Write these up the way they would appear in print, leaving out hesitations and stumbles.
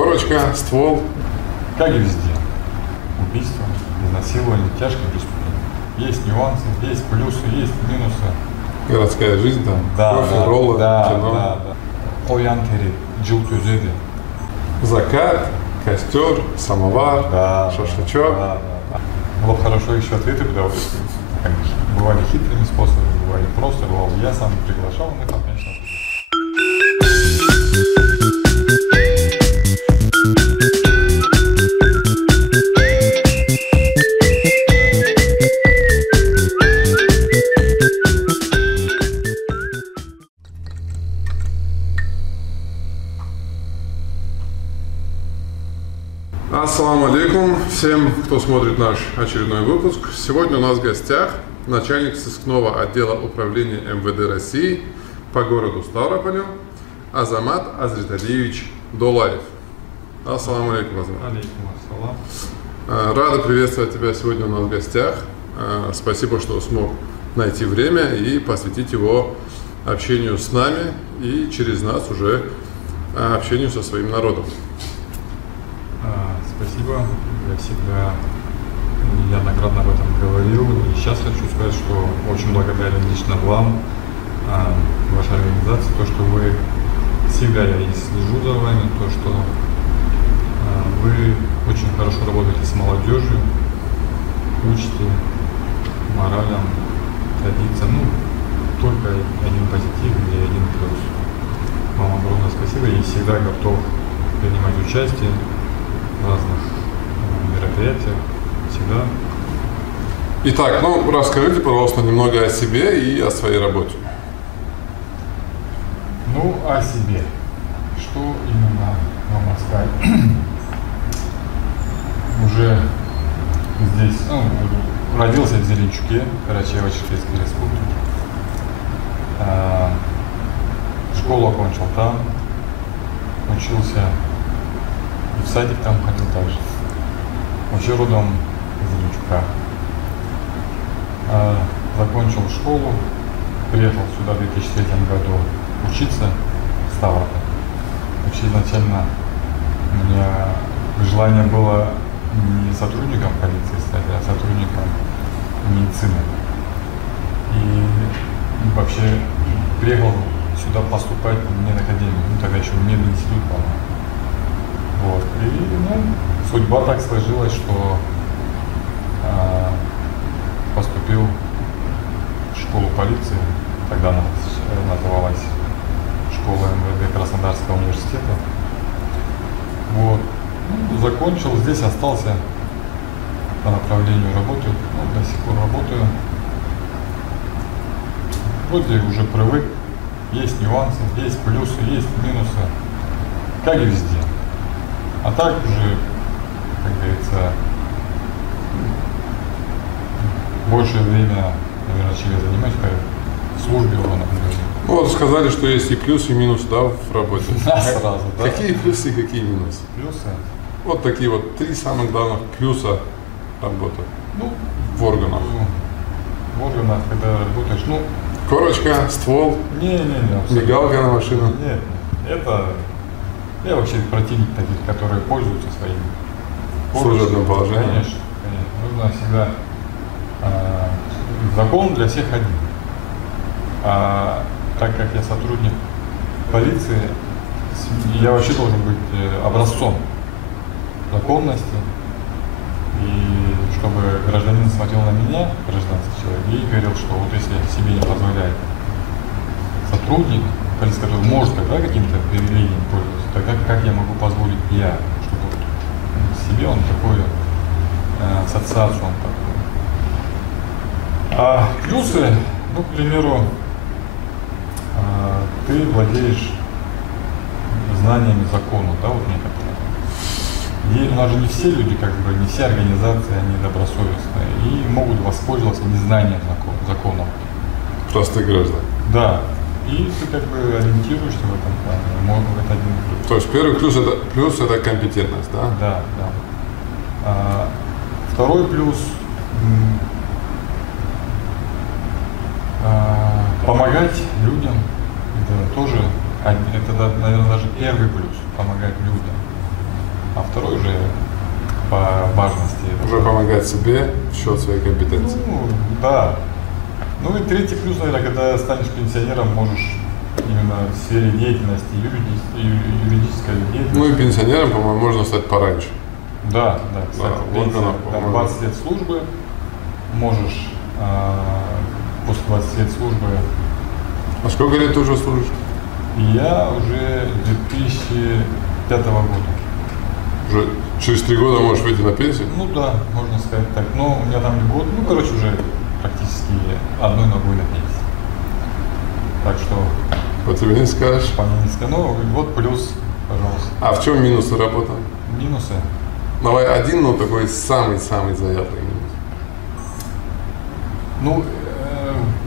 Корочка, ствол. Как и везде. Убийство, изнасилование, тяжкие преступления. Есть нюансы, есть плюсы, есть минусы. Городская жизнь там, Да, кофе, да, роллы, да, кино. Да. Оян тери, жил төзеді. Закат, костер, самовар, Да, шашлычок. да. Было бы хорошо еще ответы подавать. Конечно. Бывали хитрыми способами, бывали просто, бывало я сам приглашал, мы там, конечно, Ассаламу алейкум всем, кто смотрит наш очередной выпуск. Сегодня у нас в гостях начальник сыскного отдела управления МВД России по городу Ставрополю Азамат Азриталиевич Долаев. Ассаламу алейкум, Азамат. Алейкум ассалам. Рада приветствовать тебя сегодня у нас в гостях. Спасибо, что смог найти время и посвятить его общению с нами и через нас уже общению со своим народом. Спасибо. Я всегда неоднократно об этом говорил. И сейчас хочу сказать, что очень благодарен лично вам, вашей организации, то, что вы всегда, я и слежу за вами, то, что вы очень хорошо работаете с молодежью, учите моралям, традициям. Только один позитив и один плюс. Вам огромное спасибо. И всегда готов принимать участие в разных мероприятиях. Всегда. Итак, расскажите, пожалуйста, немного о себе и о своей работе. О себе. Что именно вам рассказать? Уже здесь, родился в Зеленчуке, Карачаево-Черкесской республике. Школу окончил там, учился, и в садик там ходил также. Вообще родом из Зеленчука. Закончил школу, приехал сюда в 2003 году учиться в Ставрополь. Вообще изначально у меня желание было не сотрудником полиции стать, а сотрудником медицины. И вообще приехал сюда поступать в медакадемию, тогда еще медный институт, по-моему. Вот. И судьба так сложилась, что поступил в школу полиции, тогда она называлась школа МВД Краснодарского университета. Вот. Закончил, здесь остался по направлению работы, до сих пор работаю. Вроде уже привык, есть нюансы, есть плюсы, есть минусы, как и везде. А так уже, как говорится, большее время, наверное, чем я занимаюсь, в службе уже, например. Сказали, что есть и плюс, и минус, в работе. Сразу, да. Какие плюсы и какие минусы? Плюсы? Такие три самых главных плюса работы в органах. В органах, когда работаешь, корочка, ствол, мигалка на машину. Нет, это... Я вообще противник таких, которые пользуются своим служебным положением. Конечно. Нужно всегда... закон для всех один. Так как я сотрудник полиции, я вообще должен быть образцом законности. И чтобы гражданин смотрел на меня, гражданский человек, и говорил, что если себе не позволяет сотрудник, полиция, который может каким-то привилегием пользоваться, тогда как я могу позволить я, чтобы себе он такой, ассоциацию он такой. Плюсы, к примеру, ты владеешь знаниями закона, некоторые. И у нас же не все люди, не все организации, они добросовестные и могут воспользоваться незнанием закона. Простых граждан. Да. И ты ориентируешься в этом плане. Это один плюс. То есть первый плюс это компетентность, да? Да. Второй плюс помогать людям. Это тоже, наверное, даже первый плюс. Помогать людям. а второй уже по важности. Уже помогать себе в счет своей компетенции. Ну, да. Ну и третий плюс, наверное, когда станешь пенсионером, можешь именно в сфере деятельности, юридической деятельности. Ну и пенсионером, по-моему, можно стать пораньше. Да, да, кстати, Да, пенсия, органов, 20 лет службы, можешь после 20 лет службы. А сколько лет ты уже служишь? Я уже 2005 года. Уже через 3 года можешь выйти на пенсию? Ну да, можно сказать так. Но у меня там год, ну короче, уже практически одной ногой на пенсии. Так что... Вот тебе не скажешь. По мне не скажу. Ну вот плюс, пожалуйста. А в чем минусы работы? Минусы? Давай один, но такой самый-самый заядлый минус. Ну,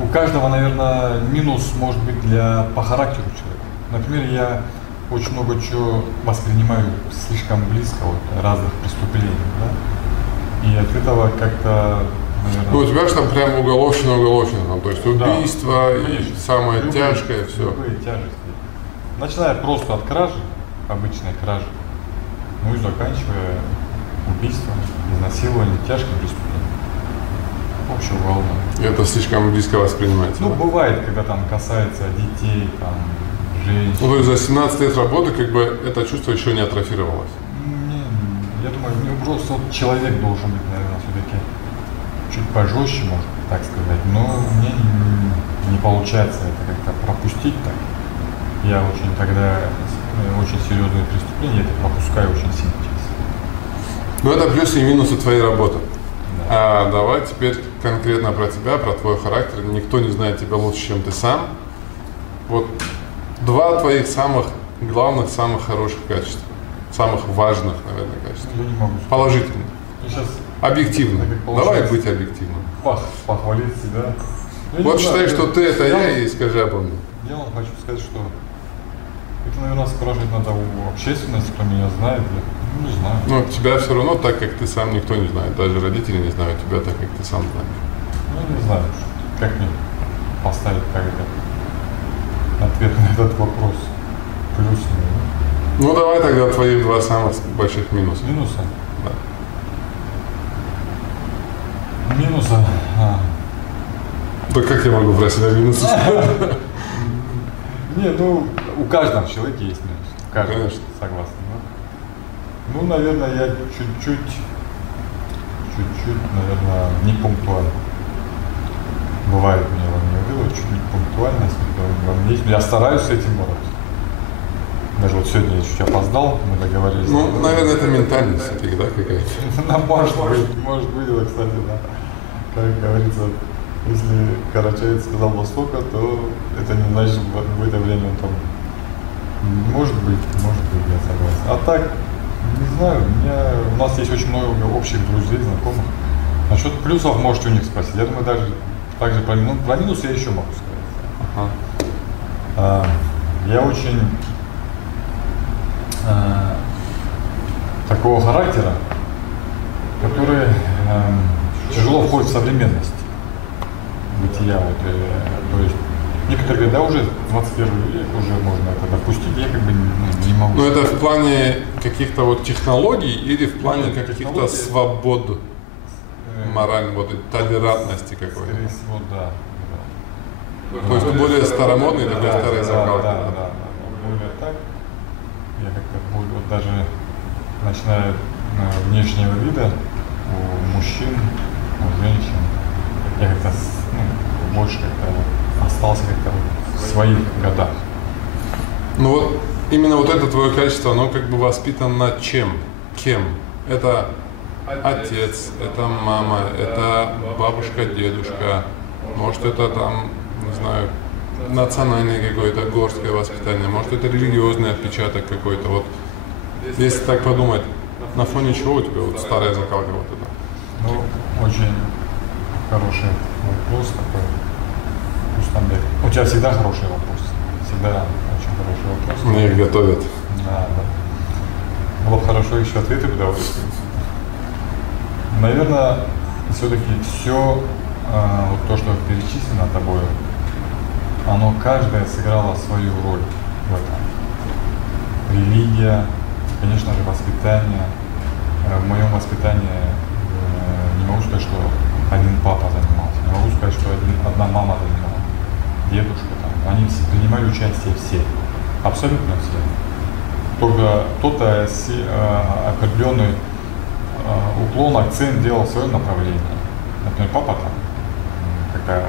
у каждого, наверное, минус может быть по характеру человека. Например, я очень много чего воспринимаю слишком близко от разных преступлений, да? И от этого как-то, наверное... Ну, у тебя же там прям уголовщина, там, то есть убийство, да, и самое тяжкое, все. Любые тяжести. Начиная просто от кражи, обычной кражи, ну и заканчивая убийством, изнасилованием, тяжким преступлением. Общего волна. И это слишком близко воспринимается. Ну, да? бывает, когда там касается детей, там, женщин. Ну, то есть за 17 лет работы как бы это чувство еще не атрофировалось. Я думаю, просто вот человек должен быть, наверное, все-таки чуть пожестче, можно так сказать. Но мне не получается это как-то пропустить так. Я тогда очень серьезные преступления, я это пропускаю очень сильно. Ну, это плюсы и минусы твоей работы. Да. А давай теперь конкретно про тебя, про твой характер. Никто не знает тебя лучше, чем ты сам. Вот 2 твоих самых главных, самых хороших качества. Самых важных, наверное, качеств. Я не могу сказать. Положительных. Сейчас объективно. Давай быть объективным. Похвалить себя. Вот считай, что ты это я, и скажи обо мне. Я вам хочу сказать, что это, наверное, спрашивать надо у общественности, кто меня знает. Я не знаю. Ну, тебя все равно так, как ты сам, никто не знает. Даже родители не знают тебя так, как ты сам знаешь. Ну, не знаю, как мне поставить ответ на этот вопрос. Плюс минус. Ну, давай тогда твои 2 самых больших минуса. Минуса? Да. Минуса? Да как я могу про себя минусы сказать? Не, ну, у каждого человека есть минус. Каждый, конечно. Согласен, да? Ну, наверное, я чуть-чуть, наверное, не пунктуально. Бывает мне во мне чуть-чуть пунктуальность, во мне есть. Я стараюсь с этим бороться. Даже вот сегодня я чуть опоздал, мы договорились. Ну, наверное, это ментальность все-таки, да, какая-то? Может быть, это, кстати, да. Как говорится, если Карачаев сказал во сколько, то это не значит, в это время он там... Может быть, я согласен. А так, не знаю, у нас есть очень много общих друзей, знакомых. Насчет плюсов можете у них спросить. Я думаю, даже так же про минус я еще могу сказать. Ага. Я очень такого характера, который тяжело входит в современность бытия. То есть некоторые говорят, да уже 21 век, уже можно это допустить, я как бы не могу. Ну, это в плане каких-то вот технологий или в плане каких-то свобод моральной, вот толерантности какой-то? Скорее всего, да. То есть более старомодный, такой старый закалки. Да. Более так. Я как-то вот даже начиная внешнего вида у мужчин, у женщин, я как-то больше как-то остался как-то в своих годах. Ну вот именно вот это твое качество, оно как бы воспитано чем? Кем? Это отец, это мама, это бабушка, дедушка, может это там, не знаю, национальное какое-то горское воспитание, может это религиозный отпечаток какой-то. Вот если так подумать, на фоне чего у тебя вот старая закалка вот эта? Ну, очень хороший вопрос такой. У тебя всегда хороший вопрос. Всегда очень хороший вопрос. Мне их готовят. Да. Было бы хорошо еще ответы бы давать. Наверное, все-таки все вот то, что перечислено тобой, оно каждое сыграло свою роль в этом. Религия, конечно же, воспитание. В моем воспитании не могу сказать, что один папа занимался, не могу сказать, что одна мама занималась, дедушка там. Они принимали участие все, абсолютно все. Только кто-то определенный уклон, акцент делал в своем направлении. Например, папа там как-то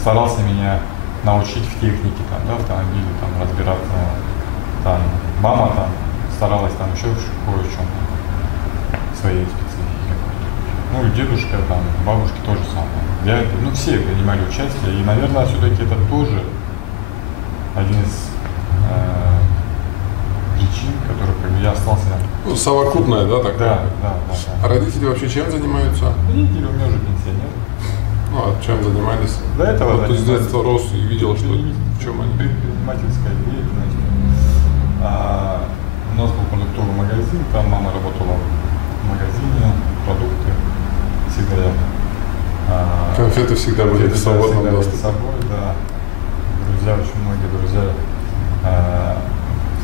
старался меня научить в технике, там, да, автомобиле, там, разбираться. Там, мама там старалась там еще кое-в чем своей специфике. Ну и дедушка, там, бабушки тоже самое. Ну, все принимали участие, и, наверное, все-таки это тоже один из причин, которых я остался. Ну, совокупная, да, так? Да. А родители вообще чем занимаются? Родители у меня уже пенсионеры. Ну, а чем занимались? До этого вот ты с детства рос и видел, что в чем они? Предпринимательская деятельность. У нас был продуктовый магазин, там мама работала в магазине, продукты всегда. Конфеты всегда были в свободном доступе. С собой, да. Друзья, очень многие друзья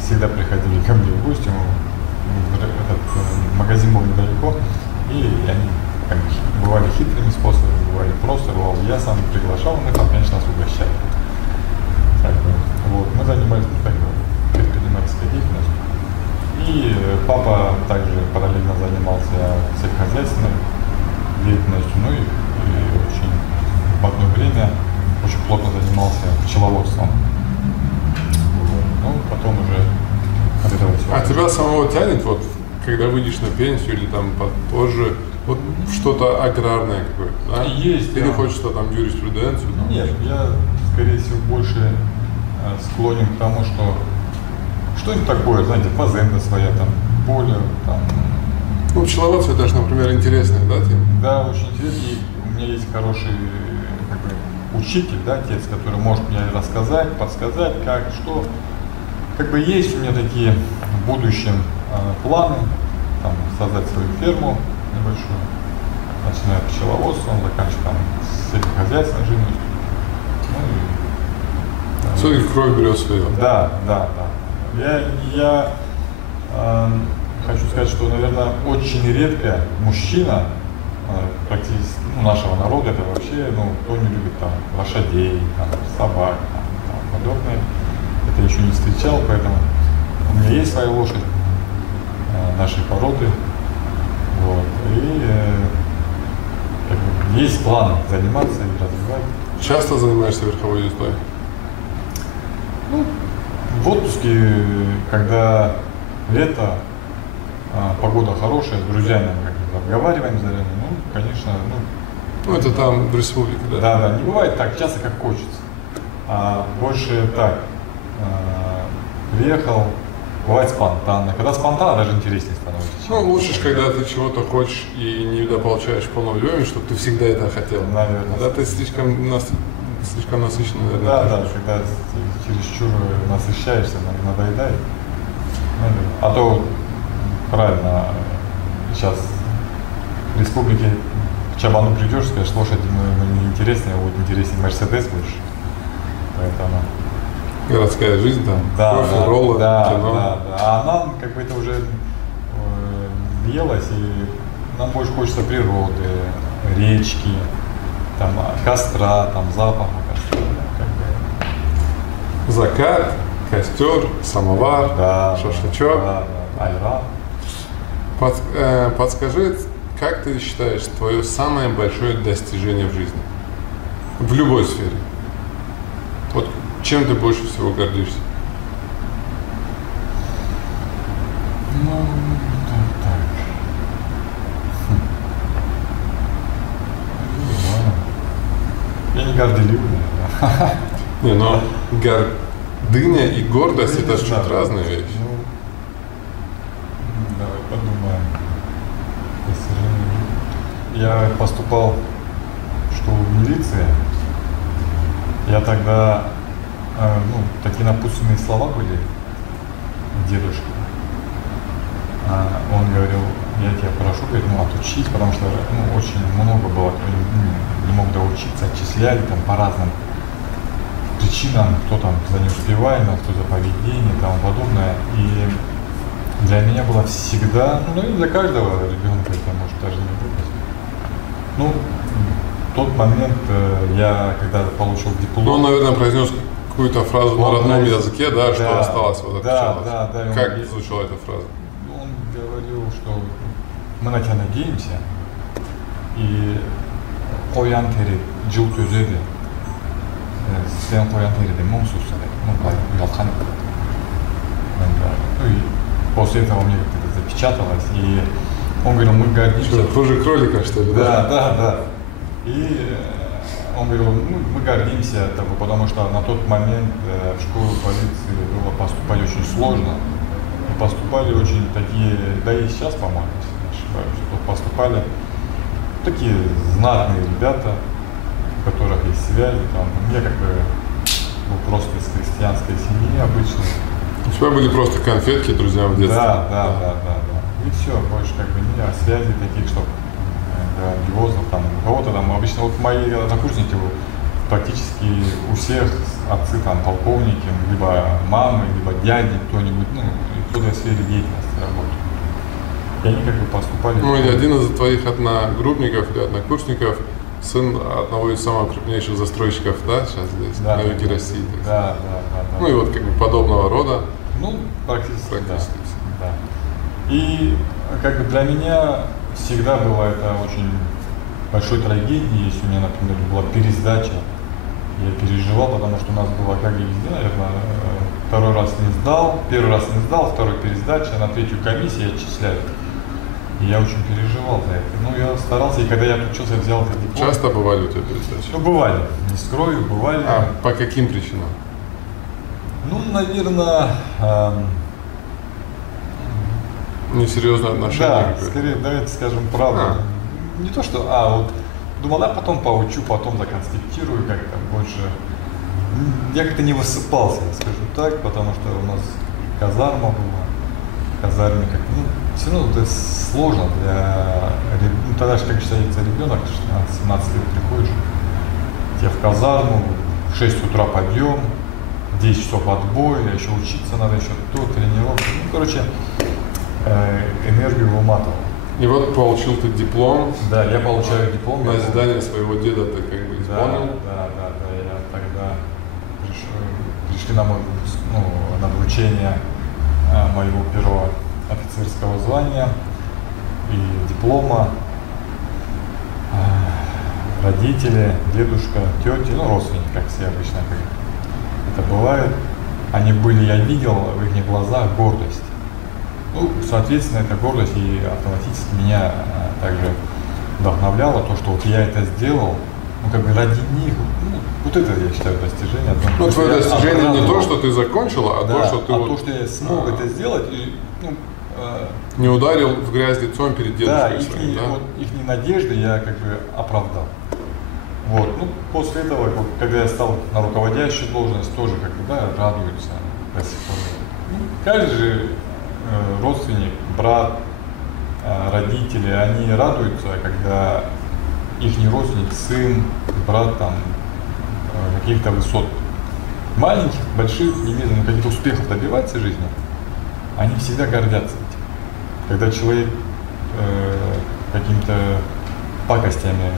всегда приходили ко мне в гости. Этот магазин был недалеко, и они как бы бывали хитрыми способами, бывали просто, бывал я сам приглашал, мы там, конечно, нас угощали. Вот. Мы занимались предпринимательской деятельностью. И папа также параллельно занимался сельскохозяйственной деятельностью, ну и очень в одно время очень плотно занимался пчеловодством. Ну, потом уже А тебя самого тянет, вот, когда выйдешь на пенсию или там позже, вот что-то аграрное какое-то, да? Есть. Или хочешь там юриспруденцию? Там, нет, я, скорее всего, больше склонен к тому, что что-нибудь такое, знаете, фазенда своя, там, поле, там. Ну, пчеловодство это же, например, интересное, да, тема? Да, очень интересно. И у меня есть хороший как бы, учитель, да, отец, который может мне рассказать, подсказать, как, что. Как бы есть у меня такие в будущем планы, там, создать свою ферму небольшую, начиная от пчеловодства, заканчивая там сельскохозяйственной живностью. Ну, Все-таки кровь берет свое. Да. Я хочу сказать, что, наверное, очень редко мужчина практически нашего народа, это вообще, кто не любит там лошадей, там, собак, там, подобное. Это еще не встречал, поэтому у меня есть своя лошадь нашей породы. Вот. И как бы, есть планы заниматься и развивать. Часто занимаешься верховой ездой? Ну, в отпуске, когда лето, погода хорошая, с друзьями как-то обговариваем заранее, конечно, Ну, это там в республике, да? Да, не бывает так часто, как хочется. А больше так. Приехал, бывает спонтанно. Когда спонтанно, даже интереснее становится. Ну, лучше, когда ты чего-то хочешь и не получаешь полного времени, чтобы ты всегда это хотел. Наверное. Когда ты слишком насыщенный, наверное. Да, когда чересчур насыщаешься, надоедает. А то, правильно, сейчас в республике к Чабану придешь, скажешь, лошадь неинтересная, будет интереснее Мерседес больше. Поэтому... Городская жизнь там, кофе, роллы, кино. Да. А нам как бы это уже въелось, и нам больше хочется природы, речки, там, костра, там, запаха костра. Как бы. Закат, костер, самовар, шашлычок. Айран. Подскажи, как ты считаешь, твое самое большое достижение в жизни? В любой сфере. Вот чем ты больше всего гордишься? Я не горделивый. Не, но гордыня и гордость это чуть разные вещи. Давай подумаем. Я поступал в школу в милиции. Я тогда, такие напутственные слова были дедушки. Он говорил, я тебя прошу, говорит, отучись, потому что очень много было, кто не мог доучиться, отчисляли там по разным причинам, кто там за неуспеваемость, кто за поведение и тому подобное. И Для меня было всегда, ну, наверное, для каждого ребенка, это может даже не быть. Ну, в тот момент я, когда получил диплом... Ну, он, наверное, произнес какую-то фразу на родном языке, да, что осталось вот отпечаталось. Да. Как звучала эта фраза? Он говорил, что мы на тебя надеемся, и қоян тері жыл төзеді, сен қоян теріде мұң сусыды, ну, былай ұялтқан. Ну, и после этого мне как-то запечаталось, и он говорил, мы гордимся... Что, хуже кролика, что ли? Да. И он говорил, мы гордимся тобой, потому что на тот момент в школу полиции было поступать очень сложно. И поступали очень такие, да и сейчас, по-моему, если не ошибаюсь, что поступали такие знатные ребята, у которых есть связи. Там. Я как бы был просто из крестьянской семьи обычной. У тебя были просто конфетки, друзья, в детстве? Да. И все, больше как бы не связей таких, что грандиозных, там, у кого-то там, обычно вот мои однокурсники, практически у всех отцы там полковники, либо мамы, либо дяди, кто-нибудь, ну, кто-то в сфере деятельности работает. И они как бы поступали... Ну, и один из твоих одногруппников или однокурсников, сын одного из самых крупнейших застройщиков, да, сейчас здесь, на юге России. Да. Ну, и вот как бы подобного рода. Ну, практически. Да. И как бы для меня всегда было это очень большой трагедией, если у меня, например, была пересдача. Я переживал, потому что у нас было, как и везде, наверное, второй раз не сдал, первый раз не сдал, второй пересдача, на третью комиссию отчисляют. И я очень переживал за это. Ну, я старался, и когда я учился, взял этот диплом. Часто бывали у тебя пересдачи? Ну, бывали, не скрою, бывали. А по каким причинам? Ну, наверное... Несерьезное отношение? Да, какое-то? скорее, давайте скажем правду. Не то, что, вот, думал, потом поучу, потом законспектирую как-то больше. Я как-то не высыпался, скажу так, потому что у нас казарма была. В казарме как-то, все равно это сложно для... Ну, тогда же, как считается, ребенок, 16-17 лет приходишь, тебе в казарму, в 6 утра подъем, 10 часов отбой, а еще учиться надо, еще то, тренировки. Ну, короче, энергию выматывал. И вот получил ты диплом. Да, я получаю диплом. Назидание своего деда ты как бы исполнил. Да, я тогда пришли на мой выпуск, на вручение моего первого офицерского звания и диплома. Родители, дедушка, тети, родственники, как все обычно, как это бывает. Они были, я видел в их глазах гордость. Ну, соответственно, эта гордость и автоматически меня также вдохновляла, то, что вот я это сделал, как бы ради них, вот это, я считаю, достижение. Ну, твое достижение не то, что ты закончил, а то, что ты то, что я смог это сделать, и, не ударил в грязь лицом перед дедушкой своим, их надежды я как бы оправдал. Вот, после этого, когда я стал на руководящую должность, тоже как бы, радуются до сих пор. Каждый же родственник, брат, родители, они радуются, когда их родственник, сын, брат там каких-то высот маленьких, больших, немедленно каких-то успехов добивается в жизни, они всегда гордятся этим. Когда человек какими-то пакостями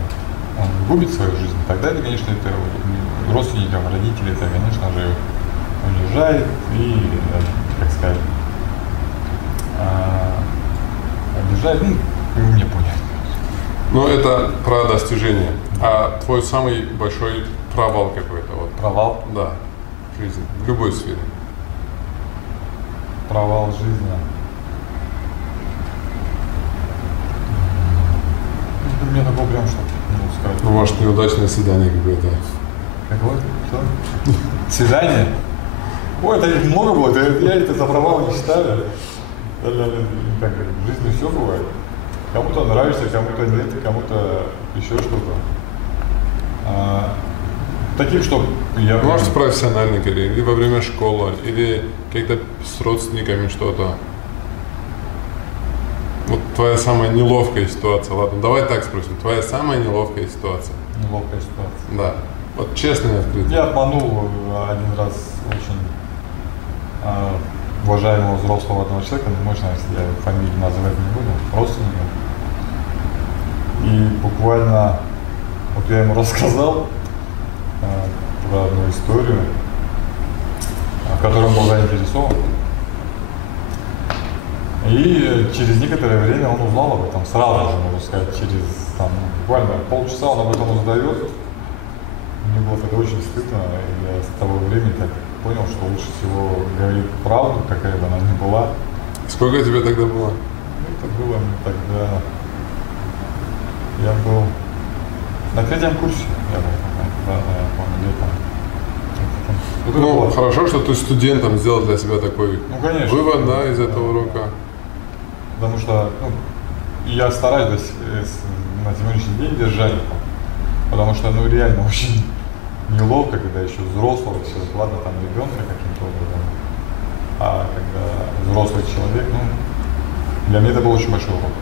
он губит свою жизнь, тогда, конечно, это родственников, родителей, это, конечно же, унижает и, как сказать, обижает, вы мне поняли. Ну, это про достижение. А твой самый большой провал какой-то? Вот. Провал? Да, в жизни, в любой сфере. Провал жизни. Мне такого прям что-то не могу сказать. Ну, может, неудачное свидание какое-то. Какое? Что? Свидание? Ой, это много было, я это за провал не считаю. Как в жизни все бывает. Кому-то нравишься, кому-то нет, кому-то еще что-то. Таким, что я... Может, в профессиональной карьере, или во время школы, или как-то с родственниками что-то. Вот твоя самая неловкая ситуация. Ладно, давай так спросим. Твоя самая неловкая ситуация. Неловкая ситуация. Да. Вот честно и открыто. Я обманул один раз очень уважаемого взрослого одного человека, ну, можно, я фамилию называть не буду, родственника. И буквально, вот я ему рассказал про одну историю, в которой он был заинтересован. И через некоторое время он узнал об этом, сразу же, можно сказать, через там, буквально полчаса он об этом узнает. Мне было тогда очень стыдно, и я с того времени так понял, что лучше всего говорить правду, какая бы она ни была. Сколько тебе тогда было? Это было мне тогда... Я был на 3-м курсе, я помню, летом. Ну, хорошо, что ты студентом сделал для себя такой вывод, да, из этого урока. Потому что я стараюсь на сегодняшний день держать, потому что реально очень неловко, когда еще взрослого человека, ладно, там ребенка каким-то образом, а когда взрослый человек, для меня это был очень большой урок.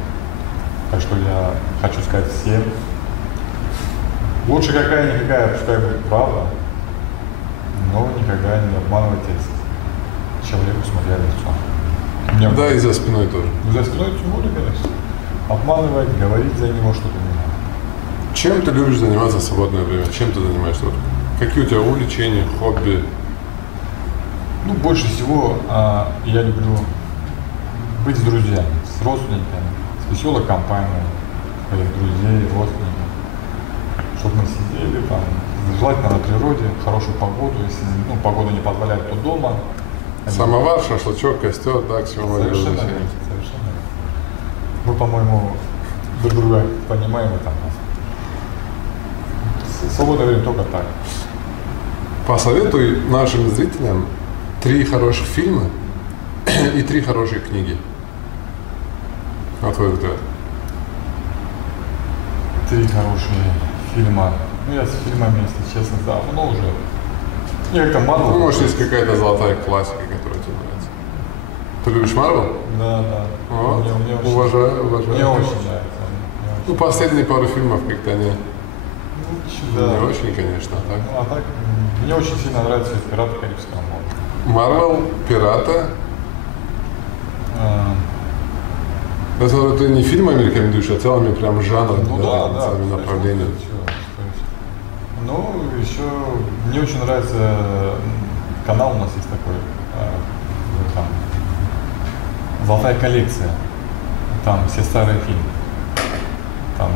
Так что я хочу сказать всем, лучше какая-никакая, пускай будет правда, но никогда не обманывайте человеку, смотря в лицо. Да, и за спиной тоже. За спиной тем более, конечно. Обманывать, говорить за него что-то не надо. Чем ты любишь заниматься в свободное время? Чем ты занимаешься? Вот, какие у тебя увлечения, хобби? Больше всего я люблю быть с друзьями, с родственниками, с веселой компанией своих друзей, родственников. Чтобы мы сидели там, желательно на природе, хорошую погоду, если погода не позволяет, то дома. Самовар, шашлычок, костер, так, все можно. Совершенно верно, совершенно верно. Мы, по-моему, друг друга понимаем и там. Свободное время только так. Посоветуй нашим зрителям 3 хороших фильма и 3 хорошие книги. На твой взгляд. 3 хорошие фильма. Я с фильмами, если честно, давно уже. Я как-то Марвел. Может, есть какая-то золотая классика, которая тебе нравится. Ты любишь Марвел? Да. Вот. Мне очень, уважаю. Мне очень нравится. Последние пару фильмов как-то они да. не очень, конечно. Так. А так, мне очень сильно нравится «Пираты Карибского моря». Марвел, Пираты. Я смотрю, ты не фильмами рекомендуешь, а целыми прям жанрами, целыми направлениями. Еще мне очень нравится канал у нас есть такой, там, «Золотая коллекция». Там все старые фильмы. Там,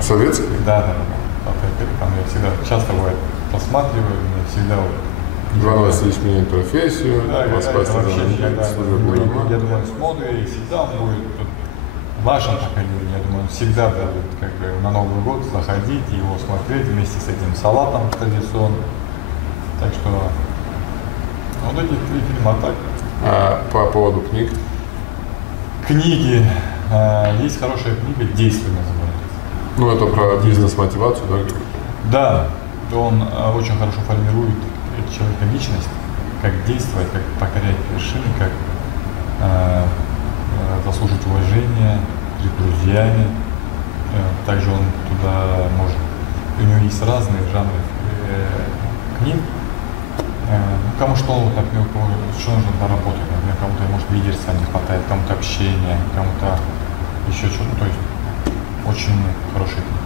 советские? Да. Там я всегда часто бывает просматриваю, мне всегда Иван Васильевич меняет профессию, я думаю, смотрю, и всегда он будет в вашем поколении, я думаю, он всегда будет как бы на Новый год заходить, его смотреть вместе с этим салатом традиционным. Так что вот эти 3 фильма так. А по поводу книг? Книги. Есть хорошая книга «Действуй» называется. Ну, это про бизнес-мотивацию, да? Да, он очень хорошо формирует человека личность, как действовать, как покорять вершины, как заслужить уважение перед друзьями. Также он туда может, у него есть разные жанры книг. Кому что, например, что нужно поработать, например, кому-то, может, лидерства не хватает, кому-то общения, кому-то еще что-то, то есть очень хорошие книги.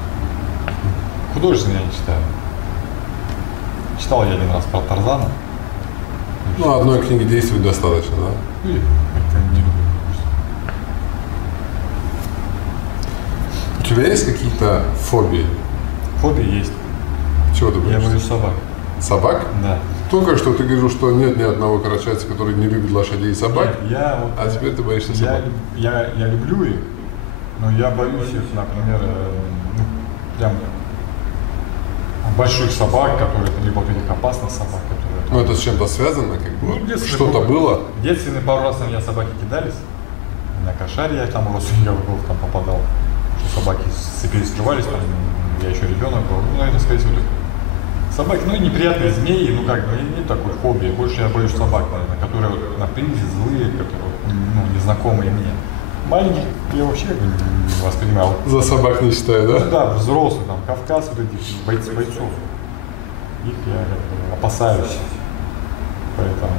Художественные я не читаю. Читал я один раз про Тарзана. Ну, одной книги действует достаточно, да? И как-то не люблю. У тебя есть какие-то фобии? Фобии есть. Чего ты боишься? Я боюсь собак. Собак? Да. Только что ты говорил, что нет ни одного карачайца, который не любит лошадей и собак. Нет, а теперь ты боишься собак. Я люблю их, но я боюсь их, например, прям больших собак, которые, либо таких опасных собак, которые... Ну, это с чем-то связано, как бы? Ну, что-то было? В детстве пару раз на меня собаки кидались. На кошаре я там родственников там попадал, что собаки сцепились, срывались, там, я еще ребенок был. Ну, наверное, скорее всего, собаки, ну и неприятные змеи, ну как бы, нет такой фобии. Больше я боюсь собак, наверное, которые вот на привязи злые, которые, незнакомые мне. Маленьких я вообще не воспринимал. За собак не считаю, да? Ну, да, взрослых, там, Кавказ, вот этих бойцов. Их я опасаюсь. Поэтому,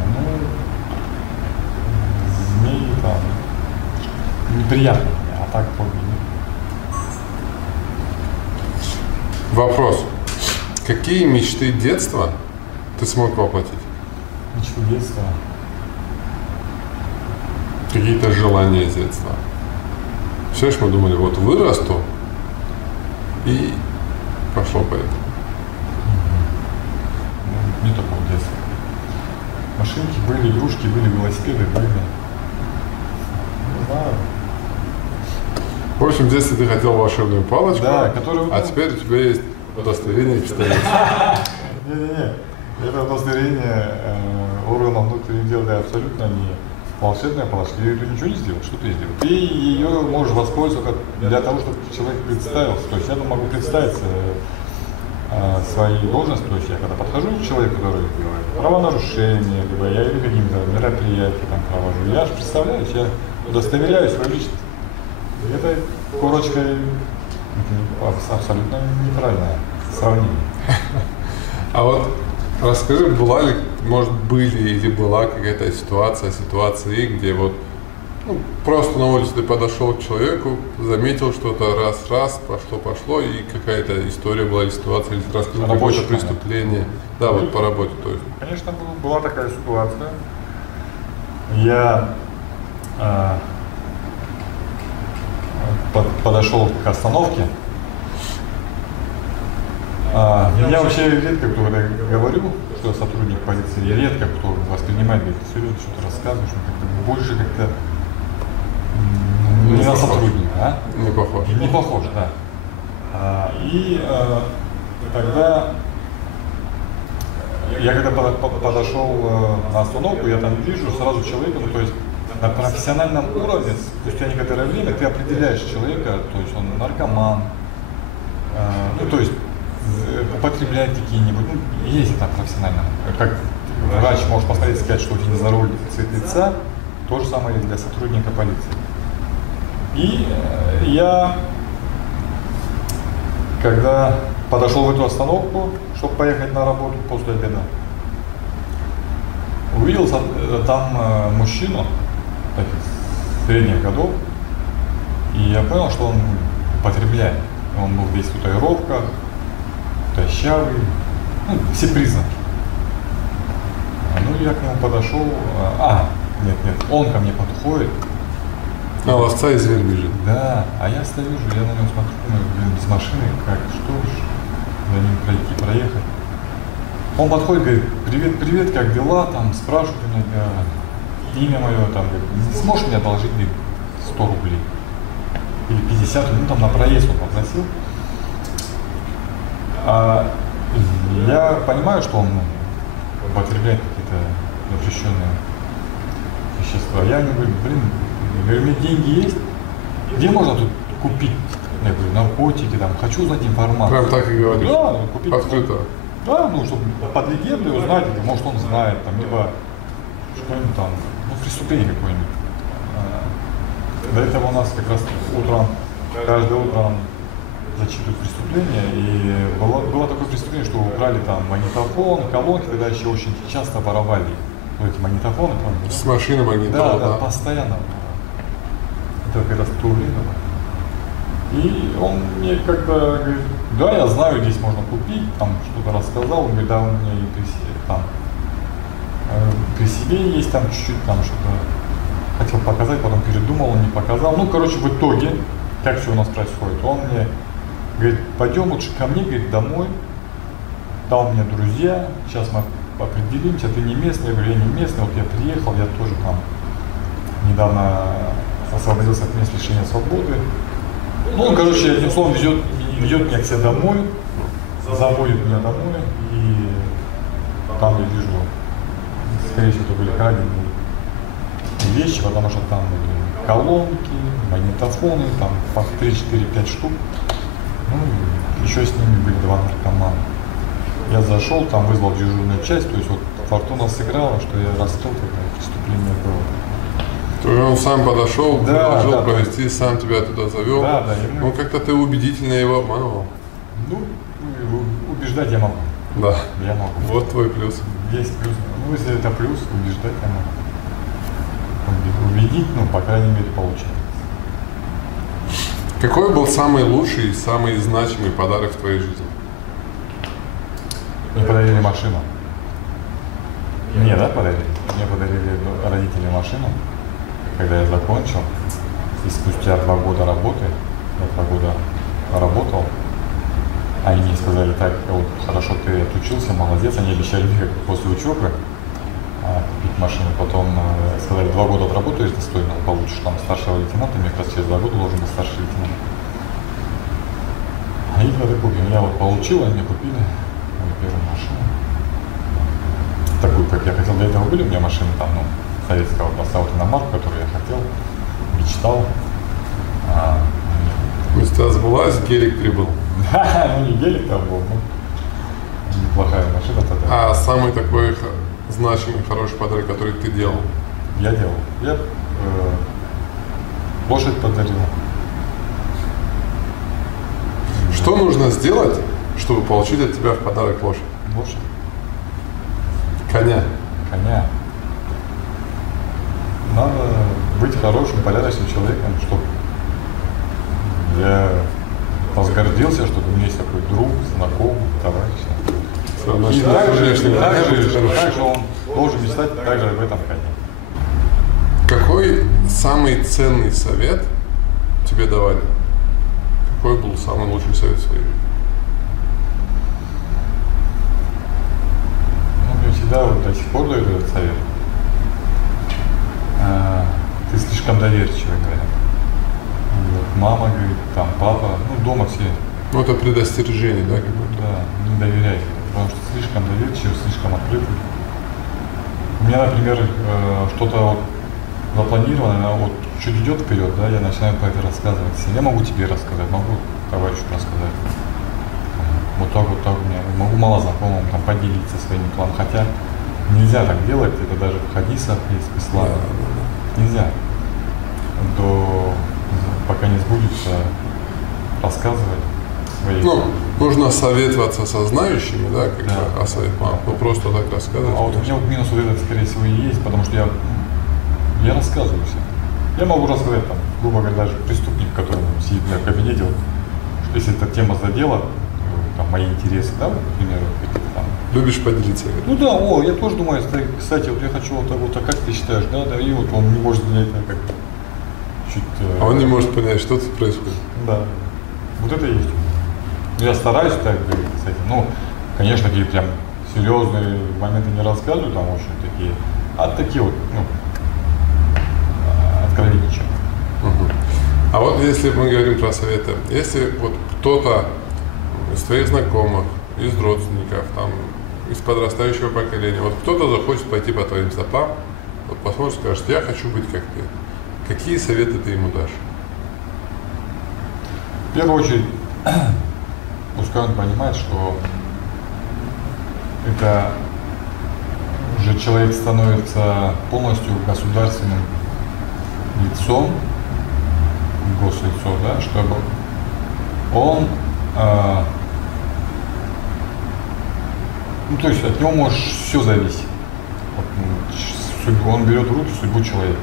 там неприятно, а так хобби нет. Вопрос. Какие мечты детства ты смог воплотить? Мечту детства. Какие-то желания с детства? Все, мы думали, вот вырасту и пошло-поехало. Не только в детстве. Машинки были, игрушки были, велосипеды были. Не знаю. В общем, в детстве ты хотел волшебную палочку, Да, которую... а теперь у тебя есть удостоверение пистолета. Не-не-не. Это удостоверение органов внутренних дел, да, абсолютно не волшебная палочка. Ты ничего не сделал. Что ты сделал? Ты ее можешь воспользоваться для того, чтобы человек представился. То есть я могу представить свои должности. То есть я когда подхожу к человеку, который правонарушение, либо я или какие-то мероприятия там провожу, я же представляюсь, я удостоверяю свою личность. Это корочка абсолютно неправильное сравнение. А вот расскажи, была ли, может, были или была какая-то ситуации, где вот просто на улице ты подошел к человеку, заметил что-то, раз, пошло, и какая-то история была, или ситуация, или раскрыл какое-то преступление. Да, вот по работе, то есть. Конечно, была такая ситуация. Я подошел к остановке. Я вообще редко кто говорю, что я сотрудник полиции, я редко кто воспринимает, говорит, серьезно что-то рассказываешь, как-то больше как-то не на сотрудника, а? Не похож. Не похож, да. Тогда я когда подошел на остановку, я там вижу сразу человека, то есть на профессиональном уровне, спустя некоторое время ты определяешь человека, то есть он наркоман, то есть употребляет какие-нибудь, есть там профессионально. Как врач может посмотреть и сказать, что у тебя здоровый цвет лица, то же самое и для сотрудника полиции. И я, когда подошел в эту остановку, чтобы поехать на работу после обеда, увидел там мужчину средних годов, и я понял, что он употребляет. Он был весь в татуировках, тащавый, все признаки. Я к нему подошел, нет, он ко мне подходит. Ловца и зверь бежит. Да, а я стою, я на него смотрю, без машины, что ж, за ним проехать. Он подходит, говорит, привет, как дела, там, спрашивает меня, имя мое, там, говорит, сможешь мне одолжить 100 рублей? Или 50, там на проезд он попросил. Я понимаю, что он употребляет какие-то запрещенные вещества. Я ему говорю, у меня деньги есть, где можно тут купить? Я говорю, наркотики, там, хочу узнать информацию. Прям так и говоришь? Да, купить. Открыто? Да, чтобы под легендой узнать, может он знает, там, либо что-нибудь там, преступление какое-нибудь. До этого у нас как раз утром, каждое утро зачитывают преступления, и было такое преступление, что украли там магнитофон, колонки, тогда еще очень часто воровали эти магнитофоны. Помните, с машины магнитофон, да, постоянно. Это как раз то время. И он мне как-то говорит, да, я знаю, здесь можно купить, там что-то рассказал, он говорит, да, у меня и при себе есть там чуть-чуть, там что-то хотел показать, потом передумал, он не показал. В итоге, как все у нас происходит, он мне говорит, пойдем лучше ко мне, говорит, домой, там у меня друзья, сейчас мы определимся, ты не местный, я говорю, я не местный, вот я приехал, я тоже там недавно освободился от мест лишения свободы. Одним словом, ведет меня к себе домой, заводит меня домой, и там я вижу, скорее всего, это были краденые вещи, потому что там были колонки, магнитофоны, там по 3, 4, 5 штук. Еще с ними были 2 наркомана. Я зашел, там вызвал дежурную часть, то есть вот фортуна сыграла, что я раскрыл, какое преступление было. То есть он сам подошел, предложил провести, да. Сам тебя туда завел. Да, Как-то ты убедительно его обманывал. Убеждать я могу. Да. Я могу. Вот твой плюс. Есть плюс. Если это плюс, убеждать я могу. убедить, ну, по крайней мере, получается. Какой был самый лучший и самый значимый подарок в твоей жизни? Мне подарили машину. Мне, да, подарили? Мне подарили родители машину, когда я закончил. И спустя 2 года работы, я 2 года работал, они мне сказали: так, вот хорошо ты отучился, молодец. Они обещали мне после учебы купить машину. Потом сказали: 2 года отработаешь достойно, получишь там старшего лейтенанта. Мне как раз через 2 года должен быть старший лейтенант. А их надо купить. Я вот получил, они мне купили мою первую машину. Такую, как я хотел. До этого были у меня машины там, ну, советского образца, вот иномарку, которую я хотел, мечтал. То есть у тебя сбылась, гелик прибыл. Ну, не гелик там был, ну, неплохая машина тогда. А самый такой значимый, хороший подарок, который ты делал? Я делал. Я лошадь подарил. Что нужно сделать, чтобы получить от тебя в подарок лошадь? Лошадь. Коня. Коня. Надо быть хорошим, порядочным человеком, чтобы я возгордился, что у меня есть такой друг, знакомый, товарищ. И также он должен мечтать также об этом коне. Какой самый ценный совет тебе давали? Какой был самый лучший совет в своей жизни? Ну, мне всегда вот до сих пор дают этот совет. Ты слишком доверчивый, говорят. Вот мама говорит, там папа, ну дома все. Ну это предостережение, да, как будто? Да, не доверяй, потому что слишком доверчивый, слишком открытый. У меня, например, что-то вот запланировано, вот чуть идет вперед, да, я начинаю про это рассказывать. Я могу тебе рассказать, могу товарищу рассказать. Вот так у меня, могу мало знакомым там поделиться своими планами. Хотя нельзя так делать, это даже в хадисах есть ислам. Нельзя. Пока не сбудется, рассказывать свои. Ну, нужно советоваться со знающими, да, как да. А совет мало. Ну просто так рассказывать. А вот у меня вот минус вот этот, скорее всего, и есть, потому что я рассказываю всем. Я могу рассказать там, грубо говоря, даже преступник, который сидит в кабинете, вот, если эта тема задела, там, мои интересы, да, вот, к примеру, какие-то там. Любишь поделиться? Ну да, я тоже думаю, кстати, вот я хочу вот так вот, а как ты считаешь, да, и вот он не может для этого как чуть... А он не может понять, что тут происходит. Да, вот это и есть. Я стараюсь так говорить, кстати, ну, конечно, такие прям серьезные моменты не рассказываю, там очень такие, а такие вот, ну, откровенничаю. А вот если мы говорим про советы, если вот кто-то из твоих знакомых, из родственников, там, из подрастающего поколения, вот кто-то захочет пойти по твоим стопам, вот посмотрит, скажет, я хочу быть как ты. Какие советы ты ему дашь? В первую очередь, пускай он понимает, что это уже человек становится полностью государственным лицом, гослицо, да, чтобы он, ну то есть от него может все зависеть. Он берет в руки судьбу человека.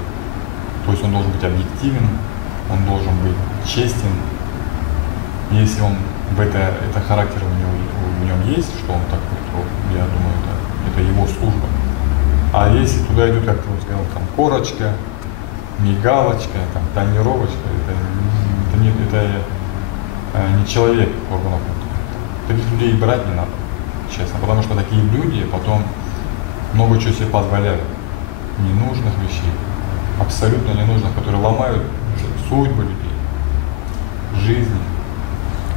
То есть он должен быть объективен, он должен быть честен. Если он это характер в нем есть, что он такой, то я думаю, это его служба. А если туда идет, как ты вот сказал, там корочка, мигалочка, там тонировочка, это не человек органов. Таких людей брать не надо, честно, потому что такие люди потом много чего себе позволяют, ненужных вещей, абсолютно ненужных, которые ломают судьбы людей, жизни.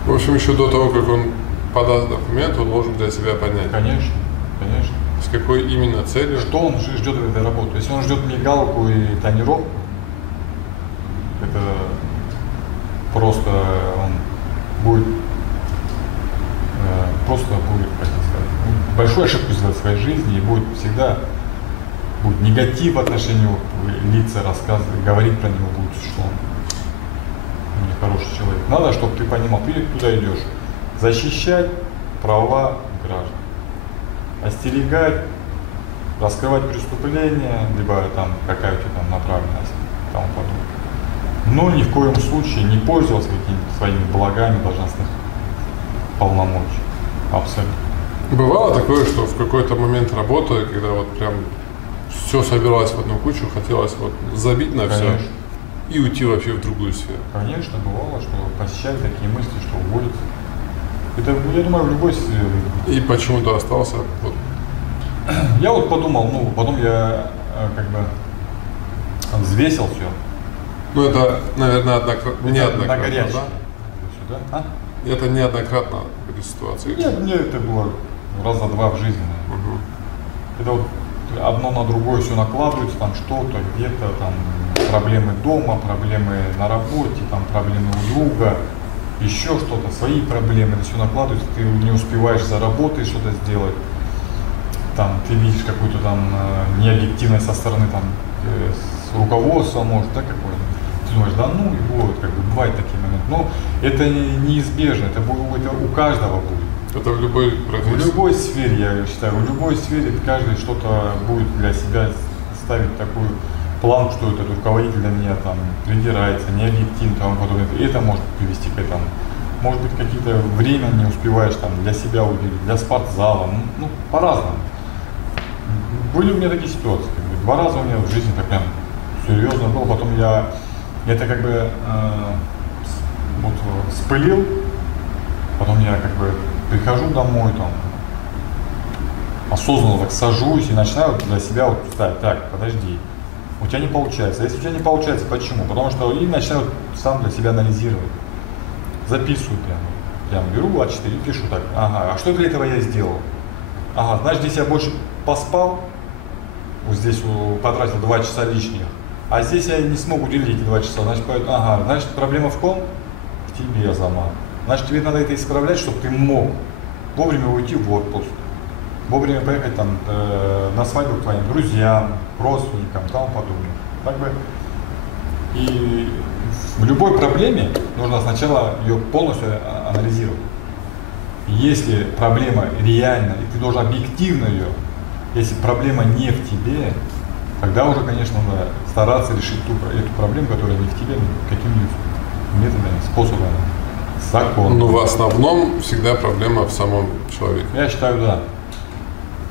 В общем, еще до того, как он подаст документ, он должен для себя понять. Конечно, конечно. С какой именно целью? Что он ждет в этой работе? Если он ждет мигалку и тонировку, это просто он будет, как сказать, большую ошибку сделать в своей жизни и будет всегда негатив в отношении лица, рассказывать, говорить про него будет, что он нехороший человек. Надо, чтобы ты понимал, ты туда идешь защищать права граждан, остерегать раскрывать преступления, либо там какая у тебя там направленность и тому подобное. Но ни в коем случае не пользоваться какими-то своими благами должностных полномочий. Абсолютно. Бывало такое, что в какой-то момент работы, когда вот прям все собиралось в одну кучу, хотелось вот забить на все и уйти вообще в другую сферу? Конечно, бывало, что посещали такие мысли, что уволиться. Это, я думаю, в любой сфере. И почему ты остался? Вот. Я вот подумал, ну, потом я как бы взвесил все. Ну, это, наверное, неоднократно, на горячее. да? Сюда. А? Это неоднократно были ситуации? Нет, мне это было раза два в жизни. Угу. Это вот одно на другое все накладывается, там что-то, где-то там проблемы дома, проблемы на работе, там проблемы у друга, еще что-то, свои проблемы, это все накладывается, ты не успеваешь за работой что-то сделать, там ты видишь какую-то там необъективность со стороны там с руководства, может, да, какое-то. Ты думаешь, да ну и вот, как бы бывают такие моменты. Но это неизбежно, это у каждого будет. Это в любой профессии? В любой сфере, я считаю, в любой сфере каждый что-то будет для себя ставить такую планку, что этот руководитель для меня там придирается, не объективен, тому подобное. И это может привести к этому. Может быть, какие-то время не успеваешь там для себя уделить, для спортзала, ну по-разному. Были у меня такие ситуации, как бы, 2 раза у меня в жизни так прям серьезно было, потом я это как бы вот вспылил, потом я как бы прихожу домой, там, осознанно так сажусь и начинаю для себя вот ставить, так, подожди, у тебя не получается. А если у тебя не получается, почему? Потому что и начинаю сам для себя анализировать. Записываю прям беру А4 и пишу так, ага, а что для этого я сделал? Ага, значит, здесь я больше поспал, вот здесь потратил 2 часа лишних, а здесь я не смог уделить эти 2 часа, значит, ага, значит, проблема в ком? В тебе, Азамат. Значит, тебе надо это исправлять, чтобы ты мог вовремя уйти в отпуск, вовремя поехать там на свадьбу к твоим друзьям, родственникам, тому подобное. Так бы. И в любой проблеме нужно сначала ее полностью анализировать. Если проблема реальна, и ты должен объективно ее, если проблема не в тебе, тогда уже, конечно, надо стараться решить эту проблему, которая не в тебе, какими-нибудь методами, способами. Закон. Но в основном всегда проблема в самом человеке. Я считаю, да.